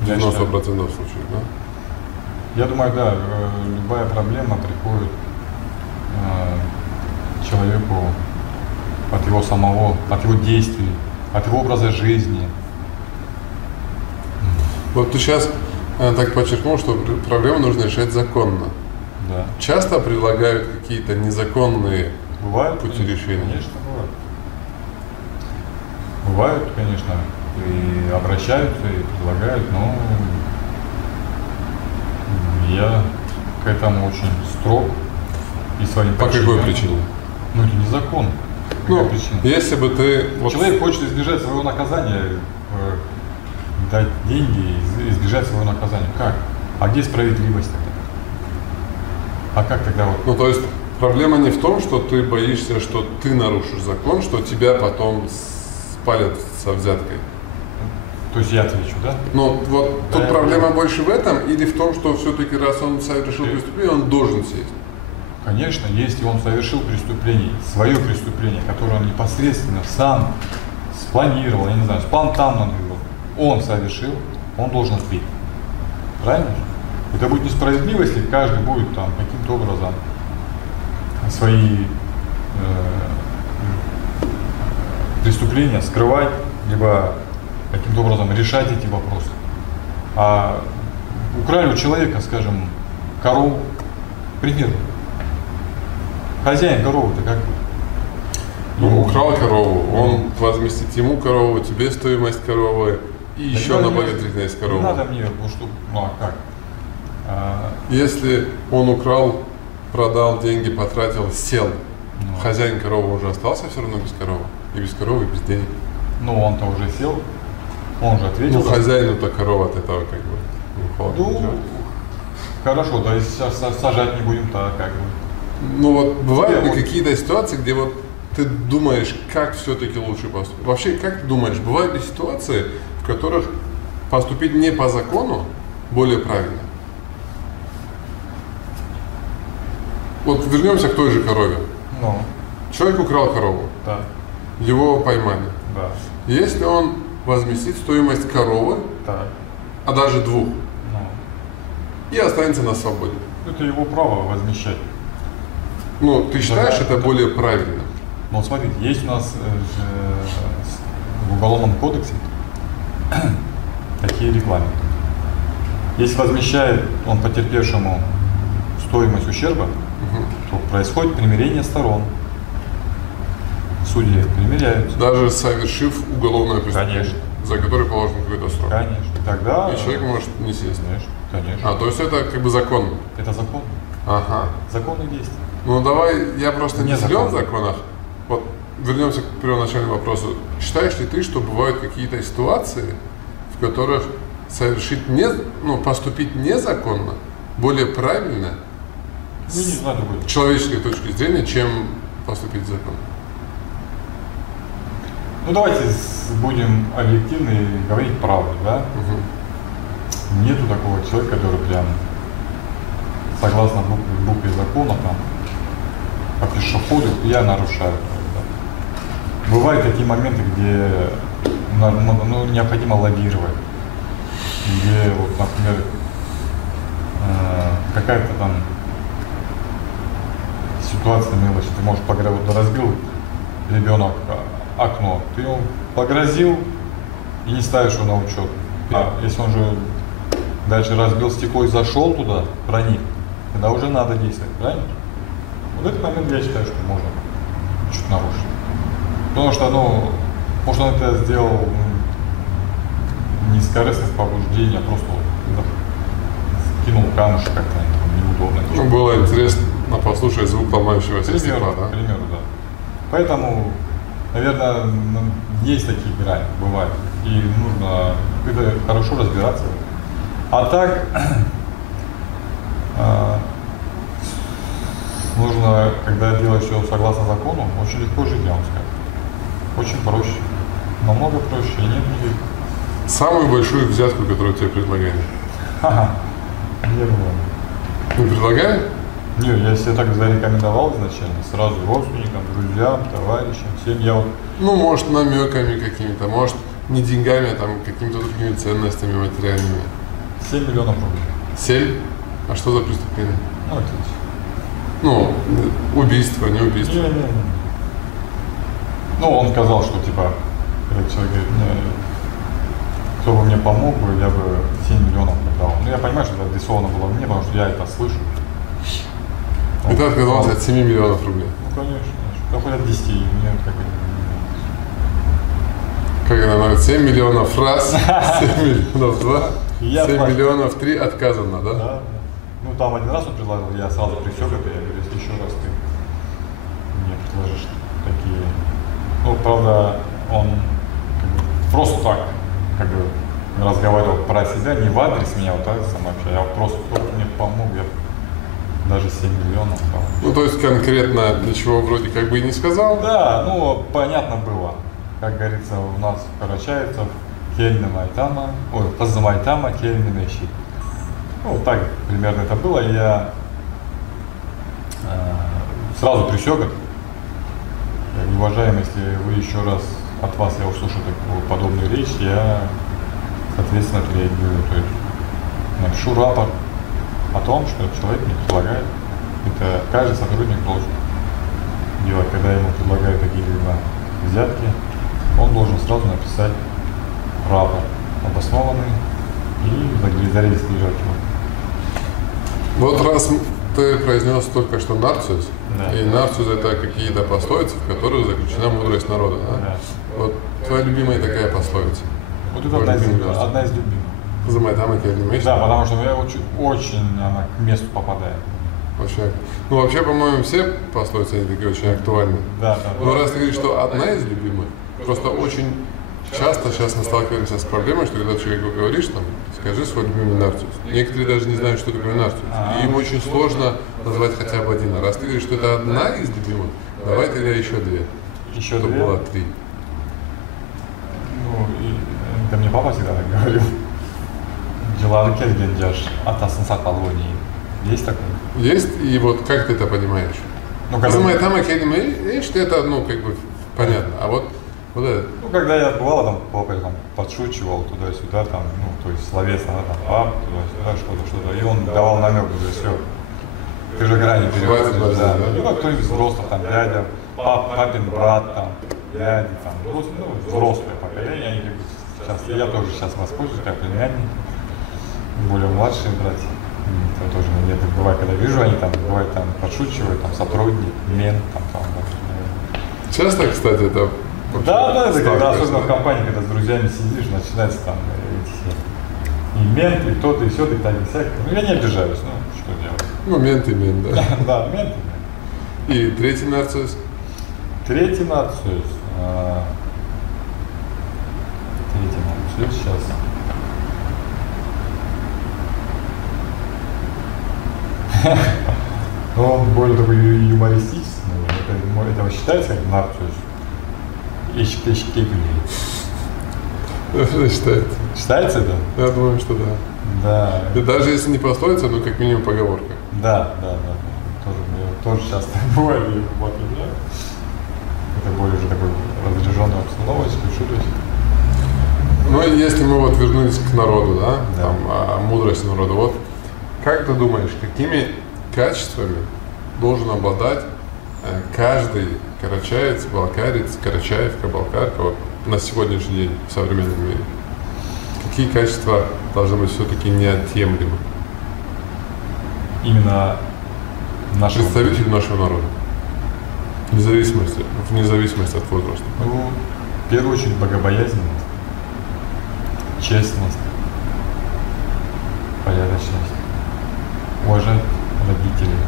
90% случаев, да? Я думаю, да, любая проблема приходит человеку от его самого, от его действий, от его образа жизни. Вот ты сейчас так подчеркнул, что проблему нужно решать законно. Да. Часто предлагают какие-то незаконные бывают пути решения? Конечно, бывают. Бывают, конечно, и обращаются, и предлагают, но я к этому очень строг и своим По какой причине? Ну, это не закон. Ну, если бы ты... Человек хочет избежать своего наказания, дать деньги и избежать своего наказания. Как? А где справедливость тогда? А как тогда вот? Ну, то есть проблема не в том, что ты боишься, что ты нарушишь закон, что тебя потом спалят со взяткой. То есть я отвечу, да? Но вот да, тут проблема больше в этом или в том, что все-таки раз он совершил преступление, он должен сесть? Конечно, если он совершил преступление, свое преступление, которое он непосредственно сам спланировал, я не знаю, спонтанно он совершил, он должен ответить. Правильно? Это будет несправедливо, если каждый будет там каким-то образом свои преступления скрывать, либо каким-то образом решать эти вопросы. А украли у человека, скажем, корову, к примеру. Хозяин коровы-то как бы? Ну, украл корову, он возместит ему корову, тебе стоимость коровы и да еще на благотворительность коровы. Не надо мне, ну что, ну а как? Если он украл, продал деньги, потратил, сел, хозяин коровы уже остался все равно без коровы? И без коровы, и без денег? Ну, он-то уже сел, он же ответил. Ну, хозяину-то корова от этого как бы ну, хорошо, да, если сейчас сажать не будем, то как бы. Ну вот бывают ли какие-то ситуации, где вот ты думаешь, как все-таки лучше поступить? Вообще, как ты думаешь, бывают ли ситуации, в которых поступить не по закону, более правильно? Вот вернемся к той же корове. Ну, Человек украл корову, да, его поймали. да, Если он возместит стоимость коровы, так. а даже двух, Ну, и останется на свободе. это его право возмещать. Ну, ты считаешь Да. это более правильно? Но вот смотрите, есть у нас в Уголовном кодексе такие регламенты. Если возмещает он потерпевшему стоимость ущерба, то происходит примирение сторон. Судьи примиряются. Даже совершив уголовное преступление, Конечно. за которое положен какой-то срок. Конечно. Тогда... И человек может не сесть. Конечно, конечно. А, то есть это как бы законно. Это закон. Ага. Законные действия. Ну давай, я просто не Незаконно. силен в законах. Вот вернемся к первоначальному вопросу. Считаешь ли ты, что бывают какие-то ситуации, в которых совершить поступить незаконно более правильно Ну, не знаю, другой. с человеческой точки зрения, чем поступить законно? Ну, давайте будем объективны и говорить правду, да? Нету такого человека, который прям согласно букве закона там по пешеходу я нарушаю. Да? Бывают такие моменты, где необходимо лоббировать, где вот, например, какая-то там ситуация мелочь, ты можешь погрозить, вот разбил ребенок окно, ты его погрозил и не ставишь его на учет. А если он же дальше разбил стекло и зашел туда, проник, тогда уже надо действовать, правильно? Вот этот момент я считаю, что можно чуть нарушить. Потому что, может он это сделал не из корыстных побуждений, а просто кинул камушек как-то неудобно. Ну, было интересно послушать звук ломающегося стекла, да? К примеру, да. Поэтому, наверное, есть такие грани, бывает. И нужно это хорошо разбираться. А так, нужно, когда делаешь все согласно закону, очень легко жить, я вам скажу. Очень проще. Намного проще, и нет никаких. Самую большую взятку, которую тебе предлагали? Не было. Не предлагали? Нет, я себе так зарекомендовал изначально, сразу родственникам, друзьям, товарищам, всем. Я вот Ну, может, намеками какими-то, может, не деньгами, а там какими-то другими ценностями материальными. 7 миллионов рублей. 7? А что за преступление? Ну, это... Ну, убийство, не убийство. Не. Ну, он сказал, что типа, этот человек говорит, кто бы мне помог бы, я бы 7 миллионов дал. Ну, я понимаю, что это адресовано было мне, потому что я это слышу. И ты отказался от 7 миллионов рублей. Ну, конечно. Да хоть от 10, мне как бы... Как это говорит, 7 миллионов раз, 7 миллионов два, Я 7 плачу. миллионов 3 отказано, да? Да. Ну, там один раз он предложил, я сразу пресек это, я говорю, если еще раз ты мне предложишь такие... Ну, правда, он как бы, просто так, как бы, разговаривал про себя, не в адрес меня, вот так сам вообще, я просто кто мне помог, я даже 7 миллионов дал. Ну, то есть конкретно ничего вроде как бы и не сказал. Да, ну, понятно было. Как говорится, у нас в Карачаевцев Кельна Майтама, Пазамайтама, Кельна Мещи. Ну, так примерно это было, и я сразу пресек это. Я говорю, уважаемый, если вы еще раз от вас я услышу такую подобную речь, я, соответственно, отреагирую. То есть напишу рапорт о том, что человек мне предлагает. Это каждый сотрудник должен делать, когда ему предлагают какие-либо взятки, он должен сразу написать рапорт обоснованный и зарегистрировать его. Вот раз ты произнес только что нарциус, Да. и нарциус это какие-то пословицы, в которых заключена мудрость народа, да? Да. Вот твоя любимая такая пословица. Вот это одна из любимых. Замайтама Кельна Да, потому что я очень она к месту попадает. Ну, вообще, по-моему, все пословицы они такие очень актуальны. Да. Но раз ты говоришь, что одна из любимых, просто очень часто сейчас мы сталкиваемся с проблемой, что когда человеку говоришь, там, скажи свой любимый нарциус. Некоторые даже не знают, что такое нарциус. И им очень сложно назвать хотя бы один. А раз ты говоришь, что это одна из любимых, давай тогда еще две. Еще Чтобы две? было 3. Ну, и это мне папа всегда так говорил. Жылары келген жаш атасын сақалы ойнайын. Есть такое? Есть, и вот как ты это понимаешь? Ну, когда... что это, ну, как бы, понятно, а вот это... Ну, когда я бывал, там, папа там подшучивал туда-сюда, там, ну, то есть словесно, там, пап, туда-сюда, что-то, и он давал намек, уже все. Ты же грани переводишь, да. Ну, кто из взрослых, там, дядя, папин брат, там, дядя, там, ну, взрослое поколение, они сейчас, я тоже сейчас воспользуюсь, как племянник, более младшие братья. Это тоже мне так бывает, когда вижу, они там, бывает, там, подшучивают, там, сотрудник, мент, там, Часто, кстати, это... Да, это когда, особенно в компании, когда с друзьями сидишь, начинается там эти все. И мент, и тот, и сё, и так, и всяк. Ну, я не обижаюсь, ну, что делать. Ну, мент и мент, да. Да, мент и мент. И третий нарцисс? Третий нарцисс сейчас. Ну, он более такой юмористический, это считается как нарцисс? Это считается. Считается это? Я думаю, что да. Да. И даже если не пословица, ну как минимум поговорка. Да. Тоже часто бывает, вот, да. Это более уже такой разряженный обстановочный, шуточек. Ну, если мы вот вернулись к народу, да, там, мудрости народа, вот, как ты думаешь, какими качествами должен обладать каждый карачаец, балкарец, карачаевка, балкарка вот, на сегодняшний день в современном мире? Какие качества должны быть все-таки неотъемлемы? Именно нашего... Представитель нашего народа. Вне зависимости от возраста. Ну, в первую очередь, богобоязненность, честность, порядочность, уважать родителей.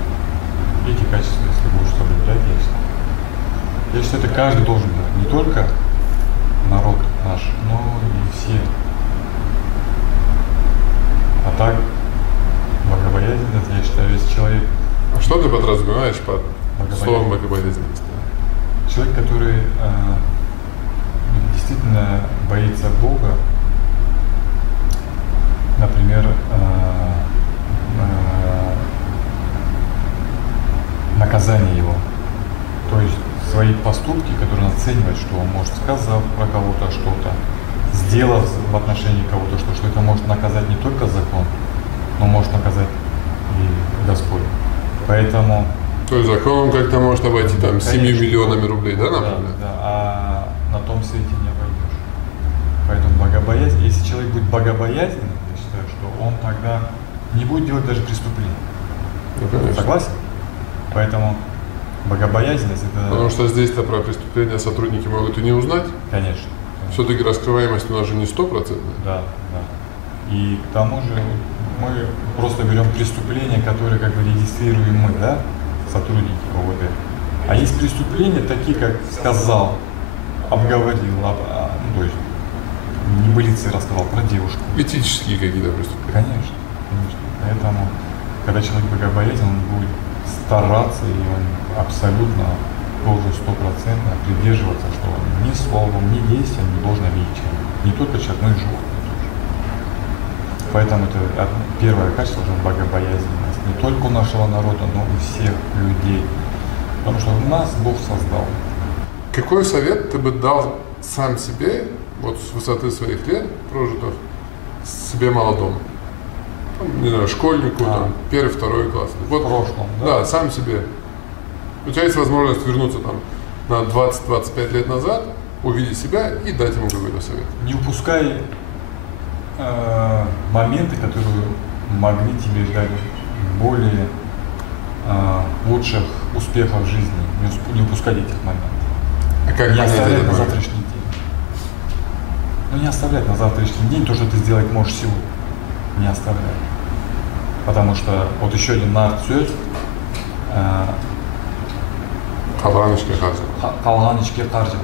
Эти качества, если будешь соблюдать, я считаю, это каждый должен делать. Не только народ наш, но и все. А так, богобоязненность, я считаю, если человек... А что ты подразумеваешь под словом богобоязненность? Человек, который действительно боится Бога, например, наказание его. То есть свои поступки, которые он оценивает, что он может, сказав про кого-то что-то, сделав в отношении кого-то, что это может наказать не только закон, но может наказать и Господь. Поэтому... То есть закон он как-то может обойти там 7 миллионами рублей, да, например? Да, а на том свете не обойдешь. Поэтому богобоязнь, если человек будет богобоязненным, я считаю, что он тогда не будет делать даже преступления. Ну, согласен? Поэтому богобоязненность это... Потому что здесь-то про преступления сотрудники могут и не узнать. Конечно. Все-таки раскрываемость у нас же не 100%. Да. И к тому же мы просто берем преступления, которые как бы регистрируем мы, да, сотрудники ОВД. А есть преступления такие, как сказал, обговорил, то есть небылицы рассказал про девушку. Этические какие-то преступления. Конечно. Поэтому, когда человек богобоязнен, он будет стараться, и он абсолютно должен 100% придерживаться, что он ни словом, ни действием не должен обидеть человека. Не только человек, но и животное тоже. Поэтому это первое качество, это богобоязненность. Не только у нашего народа, но и всех людей. Потому что нас Бог создал. Какой совет ты бы дал сам себе, вот с высоты своих лет прожитых, себе молодому? Не знаю, школьнику, там, 1-2 класс. Вот, в прошлом, да? Да, сам себе. У тебя есть возможность вернуться там на 20-25 лет назад, увидеть себя и дать ему какой-то совет. Не упускай моменты, которые могли тебе дать более лучших успехов в жизни. Не упускать этих моментов. А как не оставлять на момент? завтрашний день. Ну не оставлять на завтрашний день то, что ты сделать можешь сегодня. Не оставлять. Потому что вот еще один нарцисс Қалғанышке қарсы. Қалғанышке қарсы.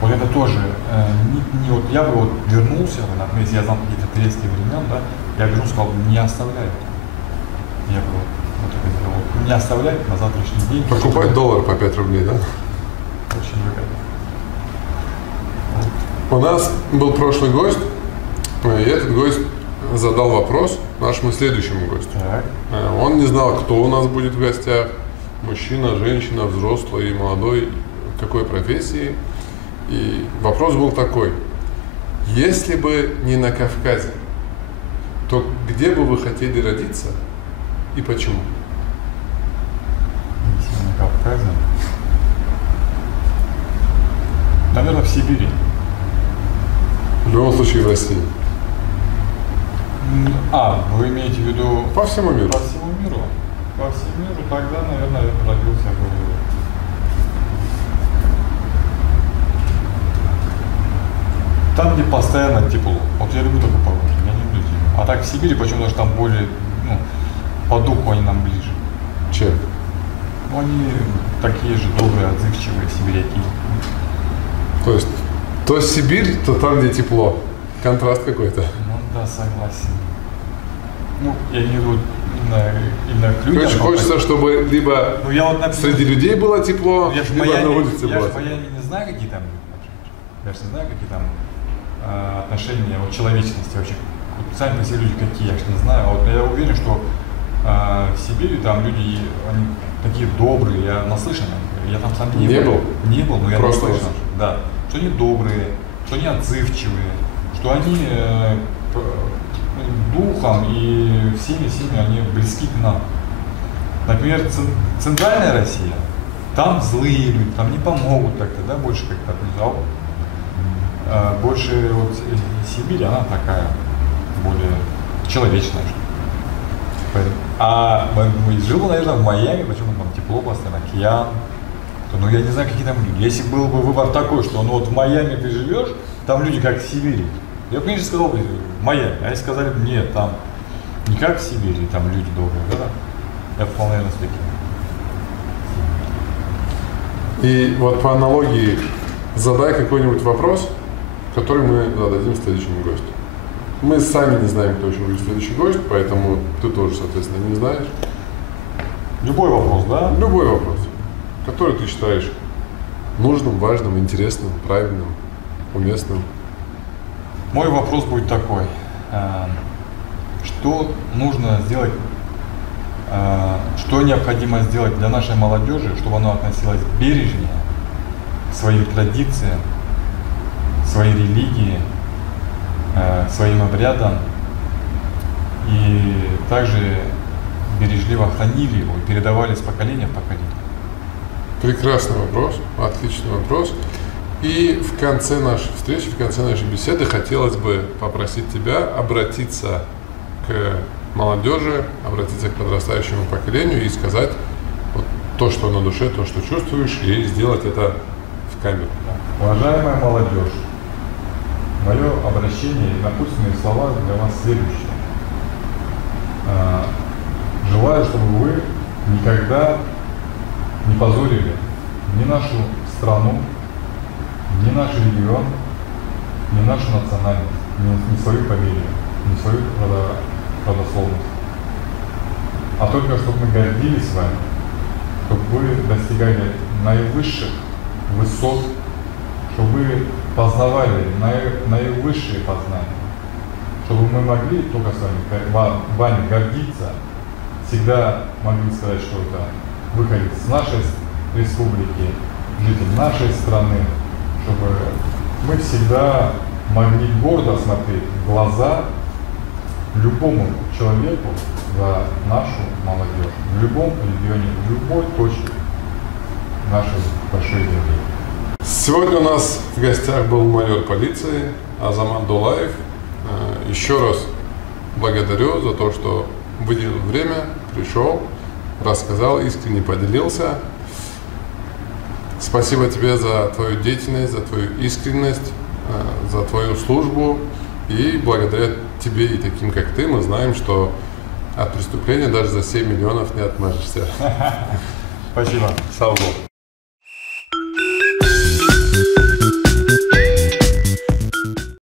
Вот это тоже, не вот я бы вот вернулся, например, если я знал какие-то турецкие времена, да, я вернулся, сказал, не оставляй. Я бы вот это сделал. Не оставлять на завтрашний день. Покупать доллар по 5 рублей, да? Очень выгодно. У нас был прошлый гость, И этот гость задал вопрос нашему следующему гостю. Так. Он не знал, кто у нас будет в гостях. Мужчина, женщина, взрослый, молодой, какой профессии. И вопрос был такой. Если бы не на Кавказе, то где бы вы хотели родиться и почему? Если на Кавказе. Наверное, в Сибири. В любом случае в России. Вы имеете в виду По всему миру. по всему миру? По всему миру тогда, наверное, я родился бы там, где постоянно тепло. Вот я люблю такую погоду, я не люблю зиму. А так в Сибири, почему-то что там более, по духу они нам ближе. Чем? Они такие же добрые, отзывчивые сибиряки. То есть то Сибирь, то там, где тепло. Контраст какой-то. Ну да, согласен. Я имею в виду именно к людям. Короче, хочется, чтобы либо я вот, например, среди людей было тепло, я ж в либо Майами, на улице я было ж в Майами не знаю, какие там люди, например. Я же не знаю, какие там отношения, человечности вообще. Вот сами по себе люди какие, я же не знаю. А вот я уверен, что в Сибири там люди, они такие добрые, я наслышан. Я там сам не был. Не был, но я Просто наслышан. Да. Что они добрые, что они отзывчивые, что они духом и всеми они близки к нам. Например, центральная Россия, там злые люди, там не помогут так-то, да, больше как-то отмечал. Больше вот Сибирь, она такая, более человечная. Жил, наверное, в Майами, почему там тепло постоянно, океан. Я не знаю, какие там люди. Если был бы выбор такой, что вот в Майами ты живешь, там люди как в Сибири. Я бы, конечно, сказал бы Майами. А если сказали бы, нет, там не как в Сибири, там люди добрые, да? Я бы вполне, наверное, таким. И вот по аналогии задай какой-нибудь вопрос, который мы зададим следующему гостю. Мы сами не знаем, кто еще будет следующий гость, поэтому ты тоже, соответственно, не знаешь. Любой вопрос, да? Любой вопрос, который ты считаешь нужным, важным, интересным, правильным, уместным. Мой вопрос будет такой. Что нужно сделать, что необходимо сделать для нашей молодежи, чтобы она относилась бережнее к своим традициям, своей религии, своим обрядам и также бережливо хранили его и передавали с поколения в поколение? Прекрасный вопрос, отличный вопрос. И в конце нашей встречи, в конце нашей беседы хотелось бы попросить тебя обратиться к молодежи, обратиться к подрастающему поколению и сказать вот то, что на душе, то, что чувствуешь, и сделать это в камеру. Уважаемая молодежь, мое обращение и напутственные слова для вас следующие. Желаю, чтобы вы никогда не позорили ни нашу страну, ни наш регион, ни нашу национальность, ни свою фамилию, ни свою родословность. А только чтобы мы гордились вами, чтобы вы достигали наивысших высот, чтобы вы познавали наивысшие познания, чтобы мы могли только с вами гордиться, всегда могли сказать, что это выходит с нашей республики, житель нашей страны, чтобы мы всегда могли гордо смотреть в глаза любому человеку за нашу молодежь, в любом регионе, в любой точке нашей большой земли. Сегодня у нас в гостях был майор полиции Азамат Дулаев. Еще раз благодарю за то, что выделил время, пришел, рассказал, искренне поделился. Спасибо тебе за твою деятельность, за твою искренность, за твою службу. И благодаря тебе и таким, как ты, мы знаем, что от преступления даже за 7 миллионов не отмажешься. Спасибо. Сау бог.